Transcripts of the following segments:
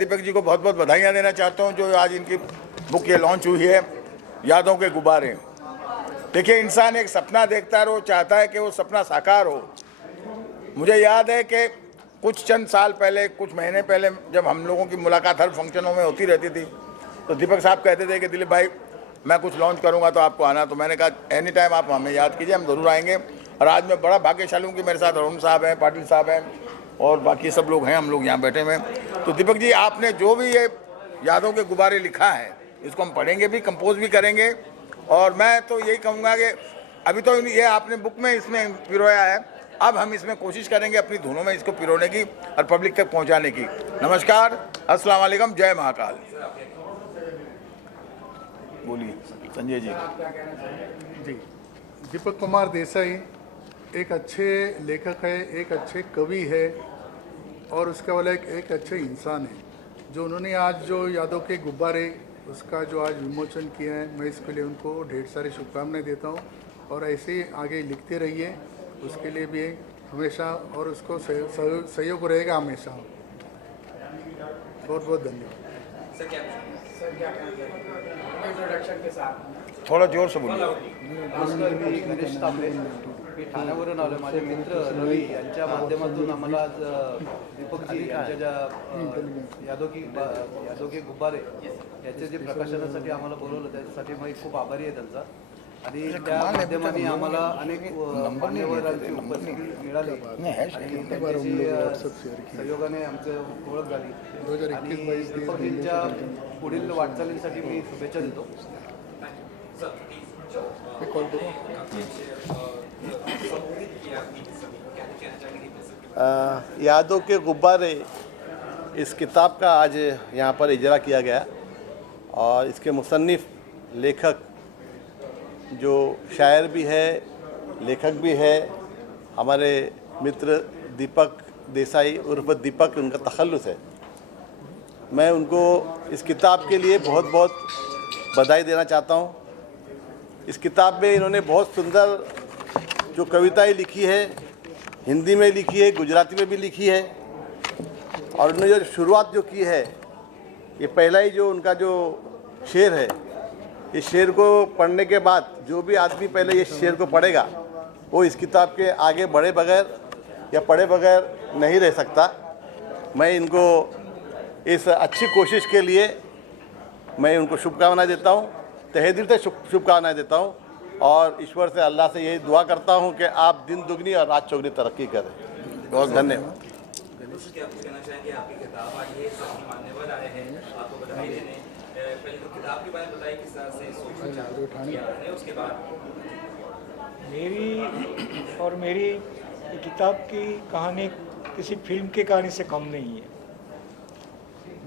दीपक जी को बहुत बहुत बधाइयाँ देना चाहता हूँ जो आज इनकी बुक ये लॉन्च हुई है, यादों के गुब्बारे। देखिए, इंसान एक सपना देखता है और वो चाहता है कि वो सपना साकार हो। मुझे याद है कि कुछ चंद साल पहले, कुछ महीने पहले, जब हम लोगों की मुलाकात हर फंक्शनों में होती रहती थी, तो दीपक साहब कहते थे कि दिलीप भाई मैं कुछ लॉन्च करूंगा तो आपको आना। तो मैंने कहा एनी टाइम आप हमें याद कीजिए, हम ज़रूर आएंगे। और आज मैं बड़ा भाग्यशाली हूँ कि मेरे साथ अरुण साहब हैं, पाटिल साहब हैं और बाकी सब लोग हैं, हम लोग यहाँ बैठे हुए हैं। तो दीपक जी, आपने जो भी ये यादों के गुब्बारे लिखा है, इसको हम पढ़ेंगे भी, कंपोज भी करेंगे। और मैं तो यही कहूँगा कि अभी तो ये आपने बुक में इसमें पिरोया है, अब हम इसमें कोशिश करेंगे अपनी धुनों में इसको पिरोने की और पब्लिक तक पहुंचाने की। नमस्कार, अस्सलाम वालेकुम, जय महाकाल। बोलिए संजय जी। जी, दीपक कुमार देसाई एक अच्छे लेखक है, एक अच्छे कवि है और उसके वाला एक अच्छे इंसान है। जो उन्होंने आज जो यादों के गुब्बारे उसका जो आज विमोचन किया है, मैं इसके लिए उनको ढेर सारी शुभकामनाएं देता हूँ और ऐसे ही आगे लिखते रहिए, उसके लिए भी हमेशा, और उसको सहयोग रहेगा हमेशा। बहुत बहुत धन्यवाद। थोड़ा जोर से बोलिए। मी गणेश तांबे, मी ठाण्यावरून आलो. माझे मित्र रवी यांच्या माध्यमातून आम्हाला आज दीपकजी यांच्या ज्या यादों के गुब्बारे याचे जे प्रकाशनासाठी आम्हाला बोलवलं, त्याच्यासाठी मी खूप आभारी आहे त्यांचा. आणि त्या माध्यमाने आम्हाला अनेक मान्यवरांची उपस्थिती मिळाली आणि त्यांच्याशी सहयोगाने आमचं ओळख झाली. आणि दीपकजींच्या पुढील वाटचालीसाठी मी शुभेच्छा देतो. यादों के गुब्बारे इस किताब का आज यहाँ पर इजरा किया गया और इसके मुसन्निफ़ लेखक जो शायर भी है, लेखक भी है, हमारे मित्र दीपक देसाई उर्फ दीपक, उनका तखल्लुस है। मैं उनको इस किताब के लिए बहुत बहुत बधाई देना चाहता हूँ। इस किताब में इन्होंने बहुत सुंदर जो कविताएं लिखी है, हिंदी में लिखी है, गुजराती में भी लिखी है, और उन्होंने जो शुरुआत जो की है, ये पहला ही जो उनका जो शेर है, इस शेर को पढ़ने के बाद जो भी आदमी पहले ये शेर को पढ़ेगा वो इस किताब के आगे बढ़े बगैर या पढ़े बगैर नहीं रह सकता। मैं इनको इस अच्छी कोशिश के लिए मैं उनको शुभकामनाएं देता हूँ, तहे दिल से शुभकामनाएं देता हूँ और ईश्वर से, अल्लाह से यही दुआ करता हूँ कि आप दिन दुगनी और रात चौगनी तरक्की करें। बहुत धन्यवाद। मेरी किताब की कहानी किसी फिल्म की कहानी से कम नहीं है।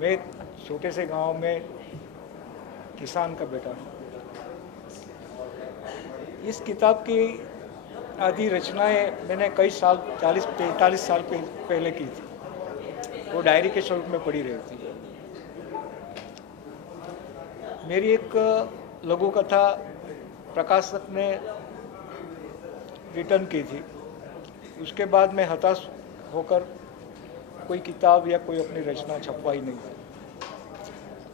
मैं एक छोटे से गांव में किसान का बेटा हूँ। इस किताब की आधी रचनाएं मैंने कई साल, 40-45 साल पहले की थी। वो डायरी के स्वरूप में पड़ी रही थी। मेरी एक लघु कथा प्रकाशक ने रिटर्न की थी। उसके बाद मैं हताश होकर कोई किताब या कोई अपनी रचना छपवाई नहीं थी।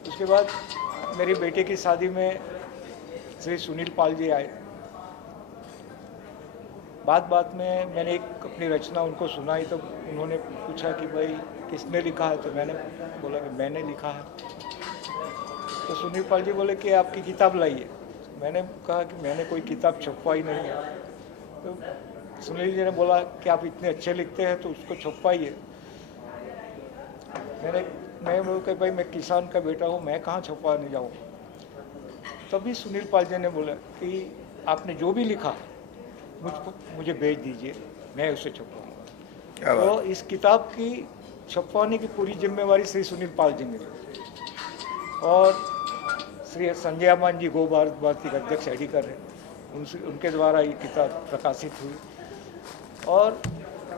उसके बाद मेरी बेटे की शादी में श्री सुनील पाल जी आए। बात में मैंने एक अपनी रचना उनको सुनाई तो उन्होंने पूछा कि भाई किसने लिखा है, तो मैंने बोला कि मैंने लिखा है। तो सुनील पाल जी बोले कि आपकी किताब लाइए। मैंने कहा कि मैंने कोई किताब छपवाई नहीं है। तो सुनील जी ने बोला कि आप इतने अच्छे लिखते हैं तो उसको छपवाइए। मैं बोला कि भाई मैं किसान का बेटा हूँ, मैं कहाँ छपवाने जाऊँ। तभी सुनील पाल जी ने बोला कि आपने जो भी लिखा मुझे भेज दीजिए, मैं उसे छपवाऊँगा। तो इस किताब की छपवाने की पूरी जिम्मेवारी श्री सुनील पाल जी ने ली और श्री संजय अमान जी गो भारती के अध्यक्ष एडिटर हैं, उनके द्वारा ये किताब प्रकाशित हुई। और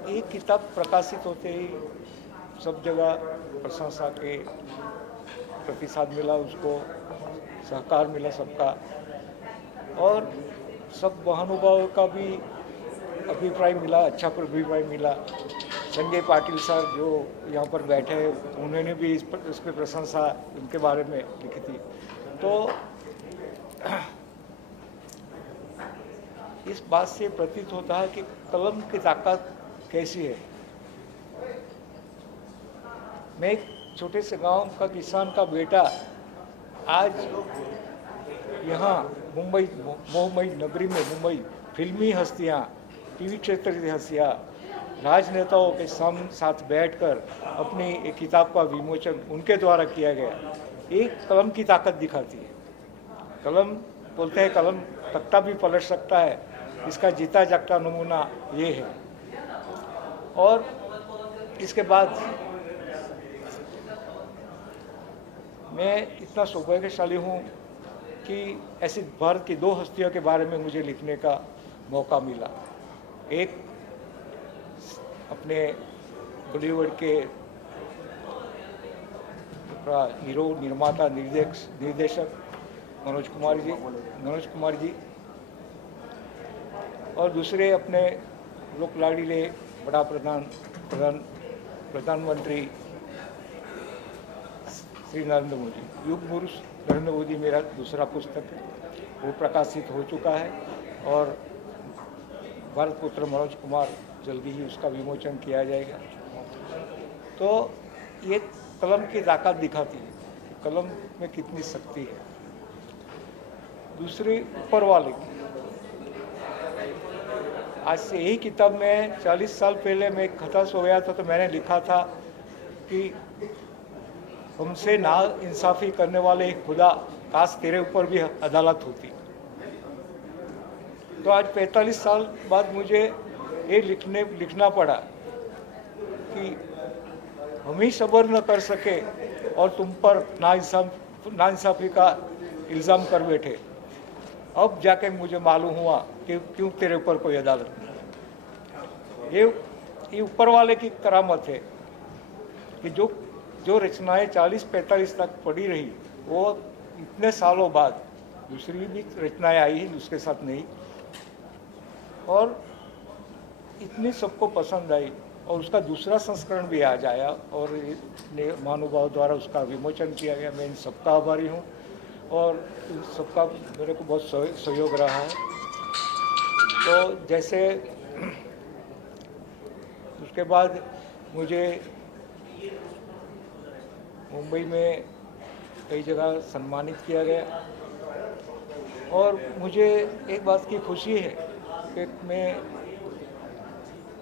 ये किताब प्रकाशित होते ही सब जगह प्रशंसा के प्रतिसाद मिला, उसको सहकार मिला सबका, और सब महानुभावों का भी अभिप्राय मिला, अच्छा अभिप्राय मिला। संजय पाटिल साहब जो यहाँ पर बैठे हैं उन्होंने भी इस पर प्रशंसा उनके बारे में लिखी थी। तो इस बात से प्रतीत होता है कि कलम की ताकत कैसी है। मैं एक छोटे से गांव का किसान का बेटा आज यहाँ मुंबई मोहमयी नगरी में मुंबई फिल्मी हस्तियाँ, टीवी क्षेत्र की हस्तियाँ, राजनेताओं के साथ बैठकर अपनी एक किताब का विमोचन उनके द्वारा किया गया, एक कलम की ताकत दिखाती है। कलम बोलते हैं कलम तख्ता भी पलट सकता है, इसका जीता जागता नमूना ये है। और इसके बाद मैं इतना सौभाग्यशाली हूँ कि ऐसी भारत की 2 हस्तियों के बारे में मुझे लिखने का मौका मिला। एक अपने बॉलीवुड के हीरो, निर्माता, निर्देशक मनोज कुमार जी और दूसरे अपने लोक लाडीले बड़ा प्रधानमंत्री श्री नरेंद्र मोदी। युग पुरुष नरेंद्र मोदी मेरा दूसरा पुस्तक है, वो प्रकाशित हो चुका है और भारत पुत्र मनोज कुमार जल्दी ही उसका विमोचन किया जाएगा। तो ये कलम की ताकत दिखाती है कि कलम में कितनी शक्ति है। दूसरी ऊपर वाले की, आज से यही किताब में 40 साल पहले मैं हताश हो गया था तो मैंने लिखा था कि हमसे ना इंसाफी करने वाले खुदा, काश तेरे ऊपर भी अदालत होती। तो आज 45 साल बाद मुझे ये लिखना पड़ा कि हम ही सब्र न कर सके और तुम पर नाइंसाफी का इल्ज़ाम कर बैठे। अब जाके मुझे मालूम हुआ कि क्यों तेरे ऊपर कोई अदालत नहीं। ये ऊपर वाले की करामत है कि जो रचनाएं 40-45 तक पड़ी रही, वो इतने सालों बाद दूसरी भी रचनाएं आई हैं उसके साथ नहीं, और इतनी सबको पसंद आई और उसका दूसरा संस्करण भी आ जाया और महानुभाव द्वारा उसका विमोचन किया गया। मैं इन सबका आभारी हूँ और इन सबका मेरे को बहुत सहयोग रहा है। तो जैसे उसके बाद मुझे मुंबई में कई जगह सम्मानित किया गया और मुझे एक बात की खुशी है कि मैं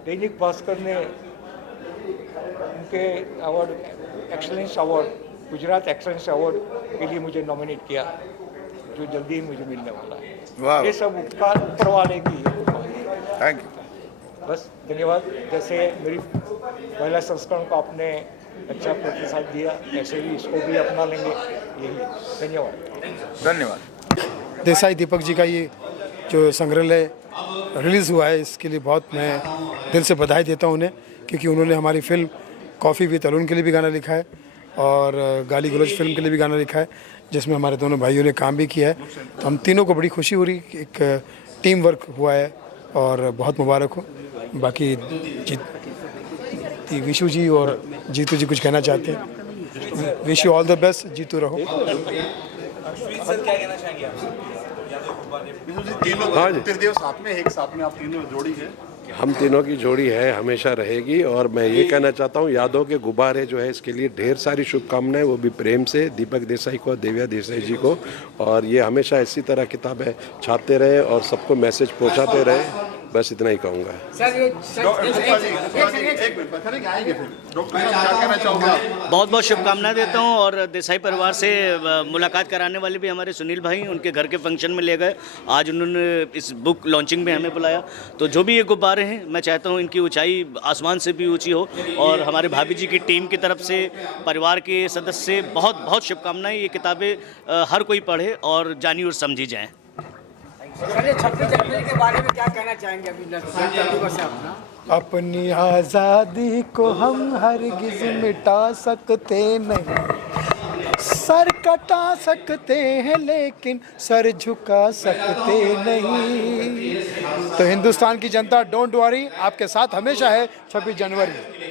दैनिक भास्कर ने उनके award, excellence award, Gujarat excellence award के लिए मुझे नॉमिनेट किया, जो जल्दी ही मुझे मिलने वाला है। ये सब उपकार ऊपर वाले की है। Thank you. बस धन्यवाद। जैसे मेरी पहला संस्करण को आपने अच्छा प्रतिसाद दिया, ऐसे भी इसको भी अपना लेंगे, यही। धन्यवाद। देसाई दीपक जी का ये जो संग्रहालय रिलीज़ हुआ है, इसके लिए बहुत मैं दिल से बधाई देता हूँ उन्हें, क्योंकि उन्होंने हमारी फिल्म कॉफ़ी विद अरुण के लिए भी गाना लिखा है और गाली गलौज फिल्म के लिए भी गाना लिखा है, जिसमें हमारे दोनों भाइयों ने काम भी किया है। तो हम तीनों को बड़ी खुशी हो रही, एक टीम वर्क हुआ है और बहुत मुबारक हो। बाकी विशु जी और जीतू जी कुछ कहना चाहते हैं? Wish you all the best, जीतू रहो। हाँ जी, त्रिदेव साथ में, एक साथ में आप तीनों जोड़ी है। हम तीनों की जोड़ी है, हमेशा रहेगी। और मैं ये कहना चाहता हूँ, यादों के गुब्बारे जो है इसके लिए ढेर सारी शुभकामनाएं, वो भी प्रेम से दीपक देसाई को, दिव्या देसाई जी को। और ये हमेशा इसी तरह किताबें छापते रहे और सबको मैसेज पहुँचाते रहे, बस इतना ही कहूँगा। बहुत बहुत शुभकामनाएं देता हूँ और देसाई परिवार से मुलाकात कराने वाले भी हमारे सुनील भाई उनके घर के फंक्शन में ले गए। आज उन्होंने इस बुक लॉन्चिंग में हमें बुलाया। तो जो भी ये गुब्बारे हैं, मैं चाहता हूँ इनकी ऊंचाई आसमान से भी ऊंची हो। और हमारे भाभी जी की टीम की तरफ से, परिवार के सदस्य से बहुत बहुत शुभकामनाएं। ये किताबें हर कोई पढ़े और जानी और समझी जाएँ। सर, ये 26 जनवरी के बारे में क्या कहना चाहेंगे अभी अपनी आज़ादी को हम हरगिज़ मिटा सकते नहीं। सर कटा सकते हैं लेकिन सर झुका सकते नहीं। तो हिंदुस्तान की जनता डोंट वरी, आपके साथ हमेशा है 26 जनवरी।